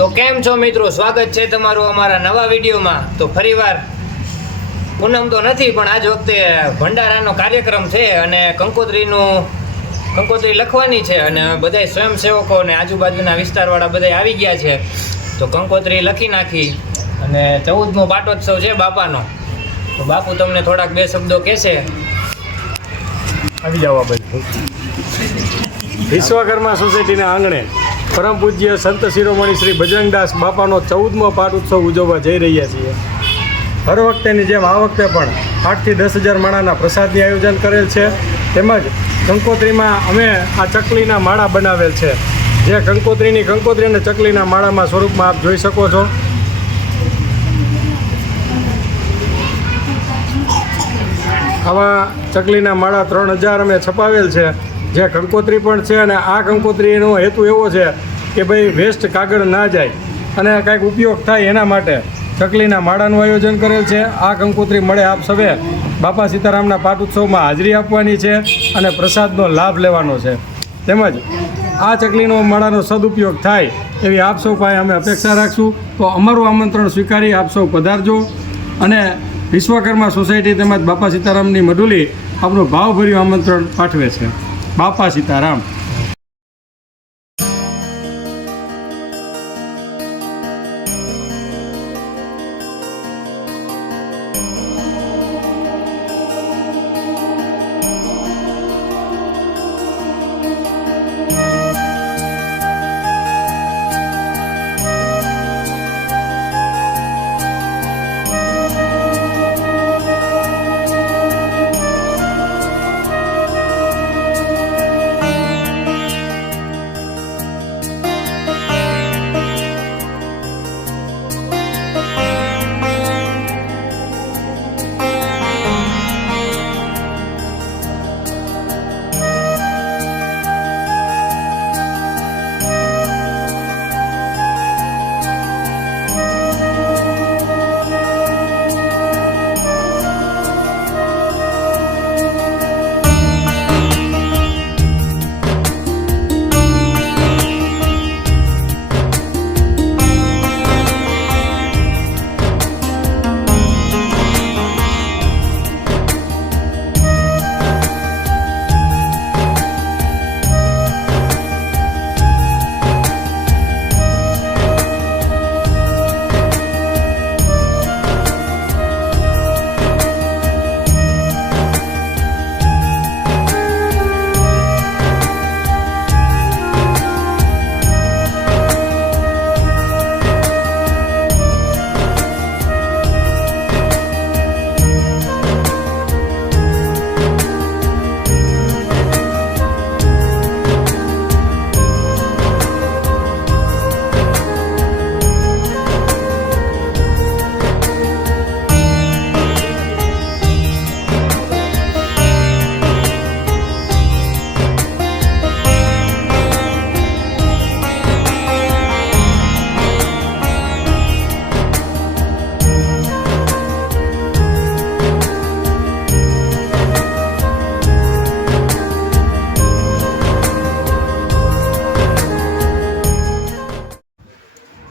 તો કેમ છો મિત્રો, સ્વાગત છે તમારું અમારા નવા વિડીયોમાં। તો ફરીવાર પૂનમ તો નથી પણ આજ વખતે ભંડારાનો કાર્યક્રમ છે અને કંકોત્રી લખવાની છે અને બધા સ્વયંસેવકો અને આજુબાજુના વિસ્તારવાળા બધા આવી ગયા છે। તો કંકોત્રી લખી નાખી અને 14મો પાટોત્સવ છે બાપાનો। તો બાપુ તમને થોડાક બે શબ્દો કહેશે। આવી જવા બધું વિશ્વકર્મા સોસાયટીના આંગણે પરમ પૂજ્ય સંત શિરોમણી શ્રી બજરંગદાસ બાપાનો 14મો પાટોત્સવ ઉજવવા જઈ રહ્યા છીએ। હર વખતેની જેમ આ વખતે પણ 8થી 10,000 માણાના પ્રસાદની આયોજન કરેલ છે। તેમજ કંકોત્રીમાં અમે આ ચકલીના માળા બનાવેલ છે, જે કંકોત્રી અને ચકલીના માળામાં સ્વરૂપમાં આપ જોઈ શકો છો। આવા ચકલીના માળા 3,000 અમે છપાવેલ છે, જે કંકોત્રી પણ છે। અને આ કંકોત્રીનો હેતુ એવો છે કે ભાઈ વેસ્ટ કાગળ ના જાય અને કાંઈક ઉપયોગ થાય એના માટે ચકલીના માળાનું આયોજન કરેલ છે। આ કંકોત્રી મળે આપ સૌએ બાપા સીતારામના પાટોત્સવમાં હાજરી આપવાની છે અને પ્રસાદનો લાભ લેવાનો છે। તેમજ આ ચકલીનો માળાનો સદુપયોગ થાય એવી આપ સૌ પાસે અમે અપેક્ષા રાખશું। તો અમારું આમંત્રણ સ્વીકારી આપ સૌ પધારજો અને વિશ્વકર્મા સોસાયટી તેમજ બાપા સીતારામની મઢુલી આપનું ભાવભર્યું આમંત્રણ પાઠવે છે। બાપા સીતારામ।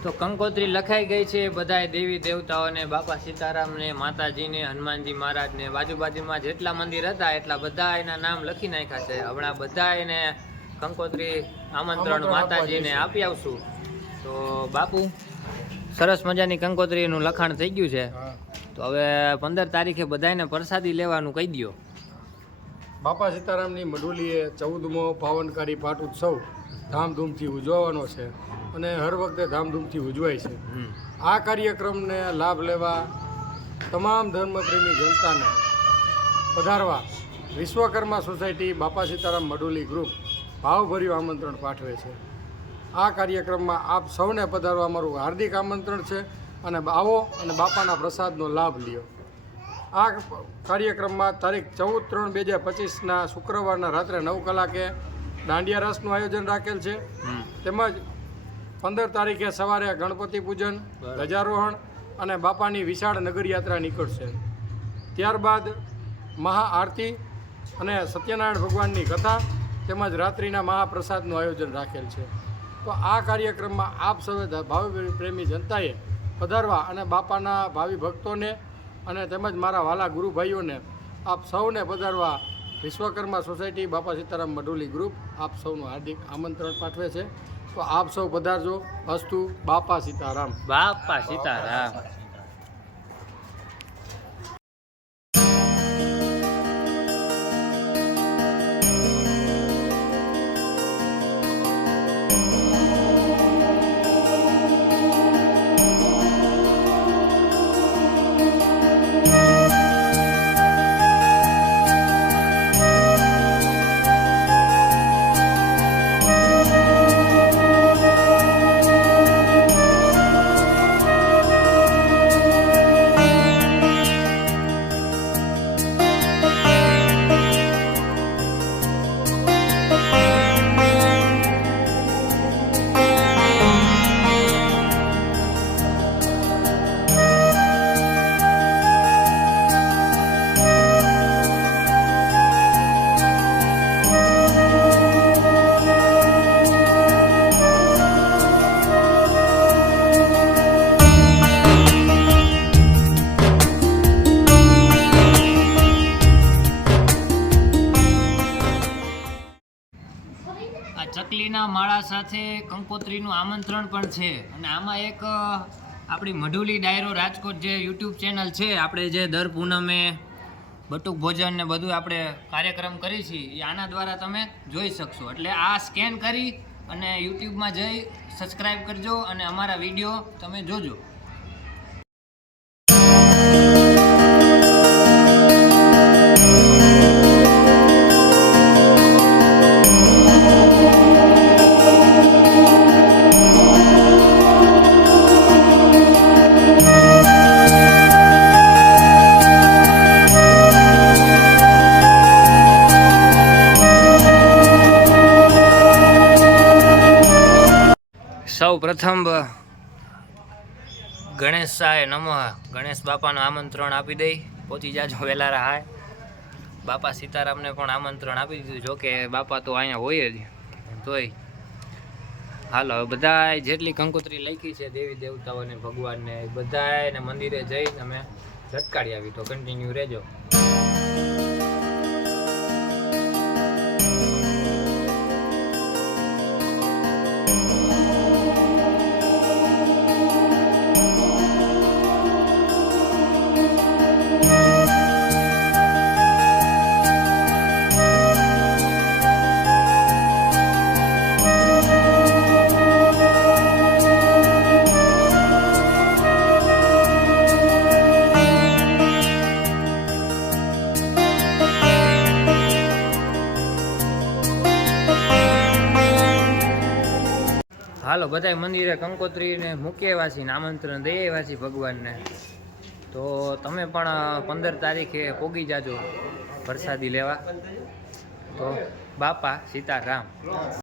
તો કંકોત્રી લખાઈ ગઈ છે। બધાય દેવી દેવતાઓને, બાપા સીતારામને, માતાજીને, હનુમાનજી મહારાજને, બાજુમાં જેટલા મંદિર હતા એટલા બધા એના નામ લખી નાખ્યા છે। હમણાં બધા એને કંકોત્રી આમંત્રણ માતાજીને આપી આવશું। તો બાપુ સરસ મજાની કંકોત્રીનું લખાણ થઈ ગયું છે। તો હવે 15 તારીખે બધાને પ્રસાદી લેવાનું કહી દો। બાપા સીતારામની મઢુલીએ 14મો પાવનકારી પાટોત્સવ ધામધૂમથી ઉજવવાનો છે અને હર વખતે ધામધૂમથી ઉજવાય છે। આ કાર્યક્રમને લાભ લેવા તમામ ધર્મપ્રેમી જનતાને પધારવા વિશ્વકર્મા સોસાયટી બાપા સીતારામ મઢુલી ગ્રુપ ભાવભર્યું આમંત્રણ પાઠવે છે। આ કાર્યક્રમમાં આપ સૌને પધારવા અમારું હાર્દિક આમંત્રણ છે અને આવો અને બાપાના પ્રસાદનો લાભ લ્યો। આ કાર્યક્રમમાં તારીખ 14/3/2025ના શુક્રવારના રાત્રે 9 કલાકે દાંડિયા રાસનું આયોજન રાખેલ છે। તેમજ 15 તારીખે સવારે ગણપતિ પૂજન, ધ્વજારોહણ અને બાપાની વિશાળ નગરયાત્રા નીકળશે। ત્યારબાદ મહાઆરતી અને સત્યનારાયણ ભગવાનની કથા તેમજ રાત્રિના મહાપ્રસાદનું આયોજન રાખેલ છે। તો આ કાર્યક્રમમાં આપ સૌએ ભાવિ પ્રેમી જનતાએ પધારવા અને બાપાના ભાવિ ભક્તોને અને તેમજ મારા વાલા ગુરુભાઈઓને આપ સૌને પધારવા વિશ્વકર્મા સોસાયટી બાપા સીતારામ મઢુલી ગ્રુપ આપ સૌનું હાર્દિક આમંત્રણ પાઠવે છે. તો આપ સૌ પધારજો. અસ્તુ. બાપા સીતારામ. બાપા સીતારામ. ચકલીના માળા સાથે કંકોત્રીનું આમંત્રણ પણ છે. અને આમાં એક આપણી મઢુલી ડાયરો રાજકોટ જે યુટ્યુબ ચેનલ છે, આપણે જે દર પૂનમે બટુક ભોજન ને બધું આપણે કાર્યક્રમ કરી છીએ, એ આના દ્વારા તમે જોઈ શકશો. એટલે આ સ્કેન કરી અને યુટ્યુબમાં જઈ સબસ્ક્રાઈબ કરજો અને અમારા વિડીયો તમે જોજો. સૌ પ્રથમ ગણેશાય નમઃ. ગણેશ બાપાનું આમંત્રણ આપી દઈ. પહોંચી જાજો વહેલા. હાય બાપા સીતારામને પણ આમંત્રણ આપી દીધું. જોકે બાપા તો અહીંયા હોય જ, તોય હાલો બધા જેટલી કંકોત્રી લખી છે દેવી દેવતાઓને ભગવાનને બધાને મંદિરે જઈને અમે ઝટકાડી આવી. તો કન્ટિન્યુ રહેજો. હાલો બધા મંદિરે કંકોત્રીને મૂકી આવ્યા છીએ, આમંત્રણ દઈ આવ્યા છીએ ભગવાનને. તો તમે પણ 15 તારીખે પોગી જાજો પ્રસાદી લેવા. તો બાપા સીતારામ.